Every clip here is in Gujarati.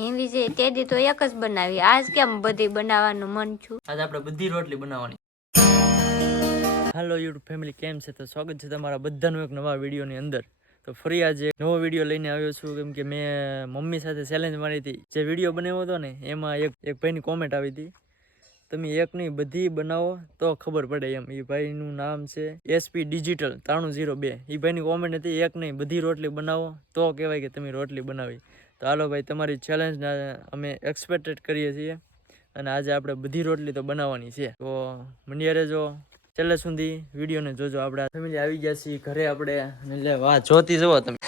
એવી છે તે દી તો એક જ બનાવી, આજ કેમ બધી બનાવવાનું મન છું? આજે આપણે બધી રોટલી બનાવવાની. હાલો યુટ્યુબ ફેમિલી, કેમ છે? તો સ્વાગત છે તમારા બધાનું એક નવા વિડીયોની અંદર. તો ફરી આજે નવો વિડીયો લઈને આવ્યો છું, કેમ કે મેં મમ્મી સાથે ચેલેન્જ મારી હતી. જે વિડીયો બનાવ્યો હતો ને એમાં એક ભાઈની કોમેન્ટ આવી હતી, તમે એક નહીં બધી બનાવો તો ખબર પડે એમ. એ ભાઈનું નામ છે SP Digital 9302. એ ભાઈની કોમેન્ટ હતી, એક નહીં બધી રોટલી બનાવો તો કહેવાય કે તમે રોટલી બનાવી. તો હાલો ભાઈ, તમારી ચેલેન્જ અમે એક્સપેક્ટેડ કરીએ છીએ અને આજે આપણે બધી રોટલી તો બનાવવાની છે. તો મંડ્યા રહેજો છેલ્લે સુધી, વિડીયોને જોજો. આપણે ફેમિલી આવી ગયા છીએ ઘરે આપણે. એટલે વાહ, જ્યોતિ જુઓ તમે.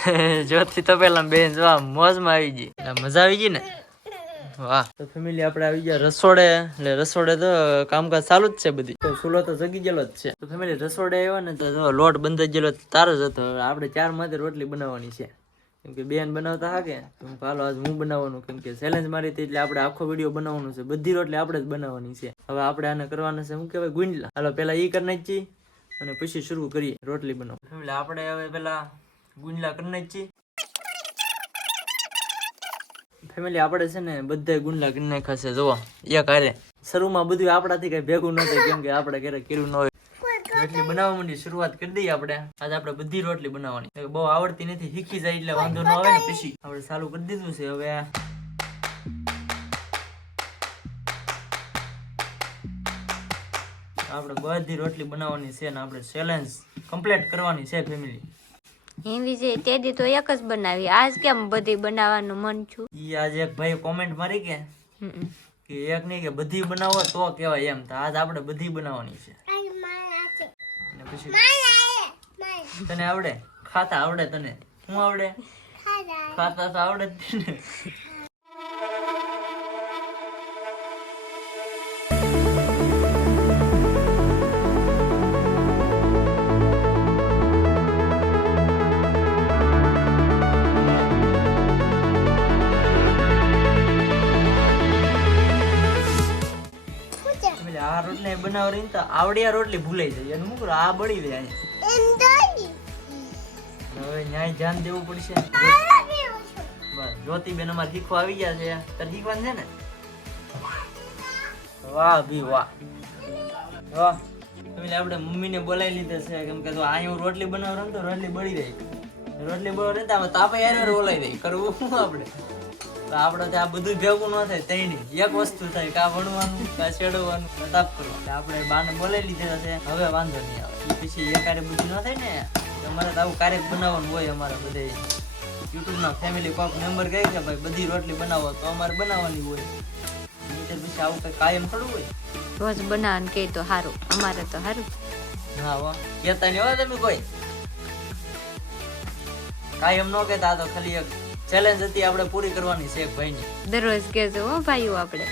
જ્યોતિ તો પેલા બેન જો મોજમાં આવી ગઈ, મજા આવી ગઈ ને. વાહ. તો ફેમિલી આપણે આવી ગયા રસોડે. એટલે રસોડે તો કામકાજ ચાલુ જ છે બધી. તો ચૂલો તો જગી ગયેલો જ છે. તો ફેમિલી રસોડે આવ્યો ને તો લોટ બંધાઈ ગયેલો તારો જ હતો. આપણે 4 માંથી રોટલી બનાવવાની છે, કેમ કે બેન બનાવતા હા કે હાલો આજ હું બનાવવાનું, કેમ કે ચેલેન્જ મારી હતી એટલે આપણે આખો વિડીયો બનાવવાનો છે. બધી રોટલી આપણે જ બનાવવાની છે. હવે આપણે આને કરવાના છે શું કહેવાય, ગુંડલા. હાલો પેલા ઈ કરી નાખીએ અને પછી શરૂ કરીએ રોટલી બનાવવા. ફેમિલી આપણે હવે પેલા ગુંડલા કરી નાખીએ. ફેમિલી આપણે છે ને બધા ગુંડલા કરી નાખ્યા છે. જોવો એક હારે. શરૂમાં બધું આપણાથી કઈ ભેગું ન થાય, કેમ કે આપણે ક્યારેક કર્યું ન હોય. રોટલી બનાવવા માંડી શરૂઆત કરી દઈએ આપણે. આજે આપણે બધી રોટલી બનાવવાની. બહુ આવડતી નથી, શીખી જાય એટલે વાંધો ન આવે ને. પછી આપણે ચાલુ કરી દીધું છે. હવે આપણે બધી રોટલી બનાવવાની છે ને આપણે ચેલેન્જ કમ્પ્લીટ કરવાની છે ફેમિલી. એવી છે તે દી તો એક જ બનાવી, આજ કેમ બધી બનાવવાનું મન છું? ઈ આજે એક ભાઈ કોમેન્ટ મારી કે એક નહીં કે બધી બનાવો તો કહેવાય એમ. તો આજ આપણે બધી બનાવવાની છે. અને પછી તને આવડે? ખાતા આવડે તને? શું આવડે? ખાતા તો આવડે જ ને. આ રોટલી બનાવવાની તો આવડી આ રોટલી ભૂલાઈ જાય. એનું શું કરું, આ બળી દે અહીંયા. હવે ન્યાય ધ્યાન દેવું પડશે. બસ જ્યોતિબેન અમારે શીખવા આવી ગયા છે. તારે શીખવાનું છે ને? વાહ ભી વાહ વાહ. એટલે આપણે મમ્મીને બોલાવી લીધા છે, કેમ કે તો અહીંયા હું રોટલી બનાવવાનું તો રોટલી બળી રહી. રોટલી બળી રહી તો તાપે યાર બોલાવી દઈ. કરવું શું આપણે? તો આપણે ત્યાં બધું ભેગું ન થાય. તૈણી એક વસ્તુ થાય, કા વણવાનું કા છેડવાનું કા તાપ કરવાનું. આપણે બાને બોલાવી લીધેલા છે, હવે વાંધો નહીં આવે. પછી એકારે બધું ન થાય ને. અમારે તો આવું કાર્ય બનાવવાનું હોય. અમારે બધે યુટ્યુબના ફેમિલી કોઈક મેમ્બર કહે કે ભાઈ બધી રોટલી બનાવો તો અમારે બનાવવાની હોય. પછી આવું કઈ કાયમ થોડું હોય. રોજ બનાવવાનું કે તો સારું, અમારે તો સારું. હા વાહ, કહેતા નહીં હોય તમે કોઈ. કાયમ ન કહેતા, તો ખાલી એક ચેલેન્જ હતી આપણે પૂરી કરવાની છે એક ભાઈની. દરરોજ કહેજો હો ભાઈઓ આપણે.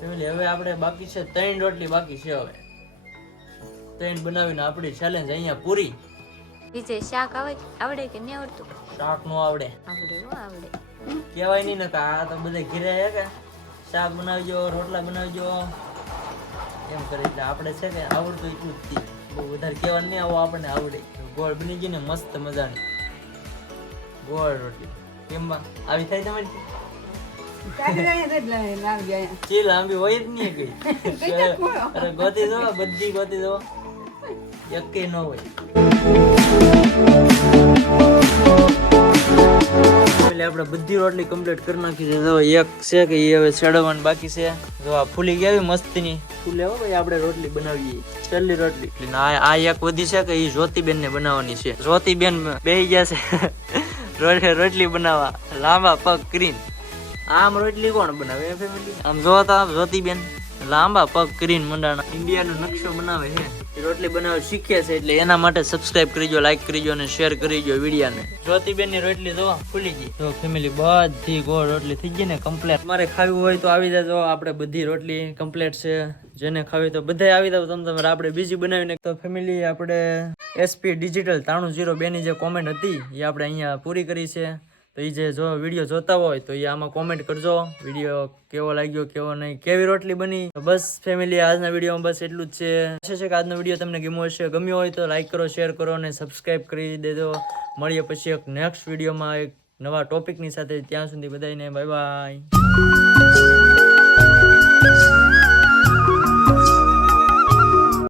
ફેમિલી હવે આપણે બાકી છે 3 રોટલી બાકી છે. હવે 3 બનાવીને આપણી ચેલેન્જ અહીંયા પૂરી. બીજે શાક આવડે કે નહીં આવડતું? શાક નો આવડે? આવડે હો આવડે. કહેવાય નહીં ને કે આ તો બધા ઘીરે હે કે શાક બનાવજો, રોટલા બનાવજો એમ કરે. એટલે આપણે છે કે આવડતું એટલું જ. બહુ વધારે કહેવાનું નહીં, આવો આપણને આવડે. ગોળ બની ગઈ ને મસ્ત મજાની ગોળ રોટલી. કેમ આવી થાય તમારી? ચી લાંબી હોય જ નહીં કઈ. અરે ગોતી દો, બધી ગોતી દો, એક ન હોય. આપણે બધી રોટલી કમ્પ્લીટ કરી નાખી છે. તો એક છે કે એ હવે ચડવાનું બાકી છે. જો આ ફૂલી ગઈ મસ્તીની ફૂલે હો ભાઈ. આપણે રોટલી બનાવીએ છેલ્લી રોટલી. આ એક વધી છે કે એ જ્યોતિબેન ને બનાવવાની છે. જ્યોતિબેન બેસી ગયા છે રોટલી બનાવવા, લાંબા પગ કરીને. આમ રોટલી કોણ બનાવે ફેમિલી? આમ જોતા જ્યોતિબેન લાંબા પગ કરીને મંડાણા ઇન્ડિયાનો નકશો બનાવે છે. રોટલી બનાવવા શીખે છે, એટલે એના માટે સબસ્ક્રાઇબ કરીજો, લાઈક કરીજો અને શેર કરીજો વિડીયોને. જ્યોતિબેન ની રોટલી જો ફૂલી ગઈ. તો ફેમિલી બધી ગોળ રોટલી થઈ ગઈ ને કમ્પ્લીટ. તમારે ખાવી હોય તો આવી જાજો. આપણે બધી રોટલી કમ્પ્લીટ છે. જેને ખાવી તો બધા આવી જાવ. તમારે આપણે બીજી બનાવીને. તો ફેમિલી આપણે SP Digital 9302 ની જે કોમેન્ટ હતી એ આપણે અહીંયા પૂરી કરી છે. તો એ જે જો વિડીયો જોતા હોય તો એ આમાં કોમેન્ટ કરજો, વિડીયો કેવો લાગ્યો કેવો નહીં, કેવી રોટલી બની. તો બસ ફેમિલી આજના વિડીયોમાં બસ એટલું જ છે. આશા છે કે આજનો વિડીયો તમને ગમ્યો હોય તો લાઈક કરો, શેર કરો અને સબસ્ક્રાઈબ કરી દેજો. મળીએ પછી એક નેક્સ્ટ વિડીયોમાં એક નવા ટોપિકની સાથે. ત્યાં સુધી બધાને બાય બાય.